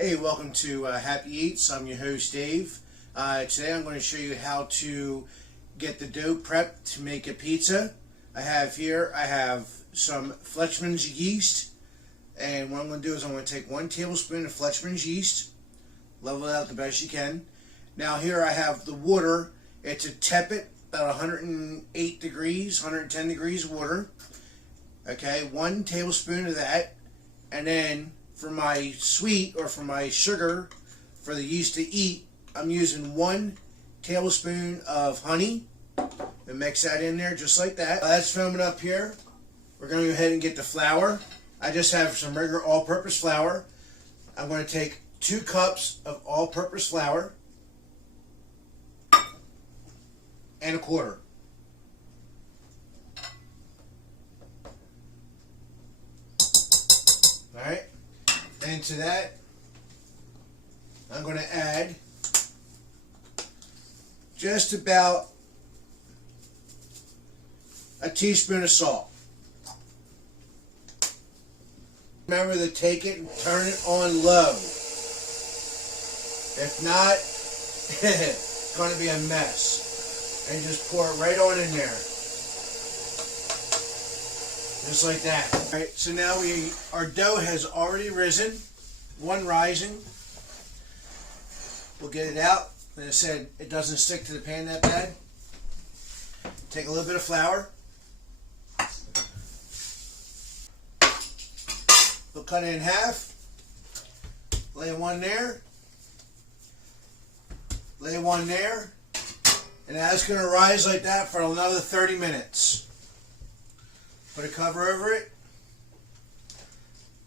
Hey, welcome to Happy Eats. I'm your host, Dave. Today I'm going to show you how to get the dough prepped to make a pizza. I have some Fletchman's yeast, and what I'm going to do is I'm going to take 1 tablespoon of Fletchman's yeast, level it out the best you can. Now here I have the water. It's a tepid, about 108 degrees, 110 degrees water. Okay, 1 tablespoon of that, and then for my sweet, or for my sugar, for the yeast to eat, I'm using 1 tablespoon of honey and mix that in there just like that. That's foaming up here. We're going to go ahead and get the flour. I just have some regular all-purpose flour. I'm going to take 2 cups of all-purpose flour and a quarter. Alright. And to that, I'm going to add just about a teaspoon of salt. Remember to take it and turn it on low. If not, it's going to be a mess. And just pour it right on in there. Just like that. Alright, so now our dough has already risen. 1 rising. We'll get it out. As I said, it doesn't stick to the pan that bad. Take a little bit of flour. We'll cut it in half. Lay 1 there. Lay 1 there. And that's going to rise like that for another 30 minutes. Put a cover over it,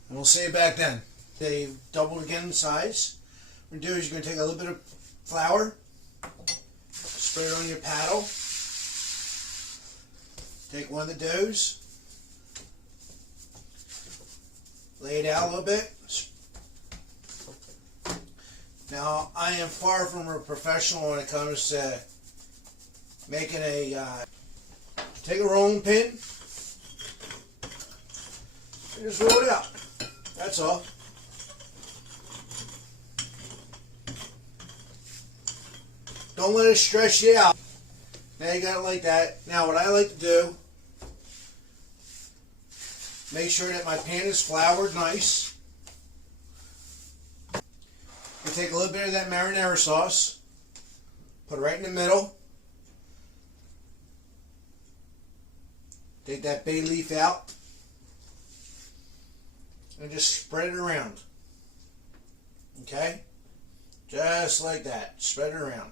and we'll see you back then. They've doubled again in size. What you're going to do is you're going to take a little bit of flour, spread it on your paddle, take one of the doughs, lay it out a little bit. Now, I am far from a professional when it comes to making take a rolling pin, and just roll it out. That's all. Don't let it stress you out. Now you got it like that. Now what I like to do, make sure that my pan is floured nice. You take a little bit of that marinara sauce, put it right in the middle. Take that bay leaf out. And just spread it around. Okay? Just like that. Spread it around.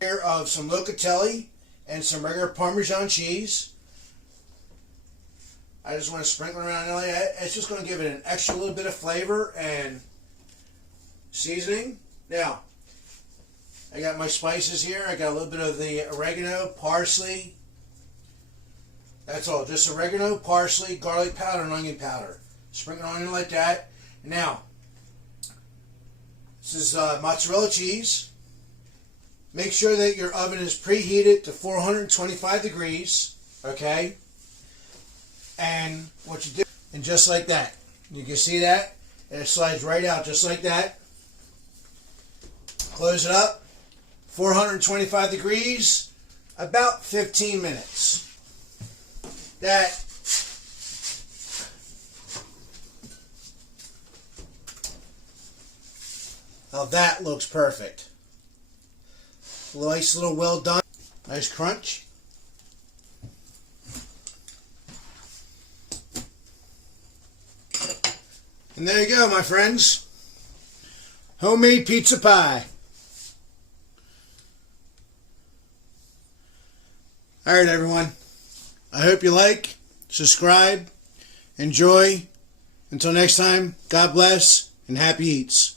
Here of some locatelli and some regular Parmesan cheese. I just want to sprinkle it around. It's just going to give it an extra little bit of flavor and seasoning. Now, I got my spices here. I got a little bit of the oregano, parsley. That's all. Just oregano, parsley, garlic powder, and onion powder. Sprinkle it on in like that. Now, this is mozzarella cheese. Make sure that your oven is preheated to 425 degrees. Okay? And what you do, and just like that. You can see that. And it slides right out just like that. Close it up. 425 degrees. About 15 minutes. Now that looks perfect. Nice little well done. Nice crunch. And there you go, my friends. Homemade pizza pie. Alright, everyone. I hope you like, subscribe, enjoy. Until next time, God bless, and happy eats.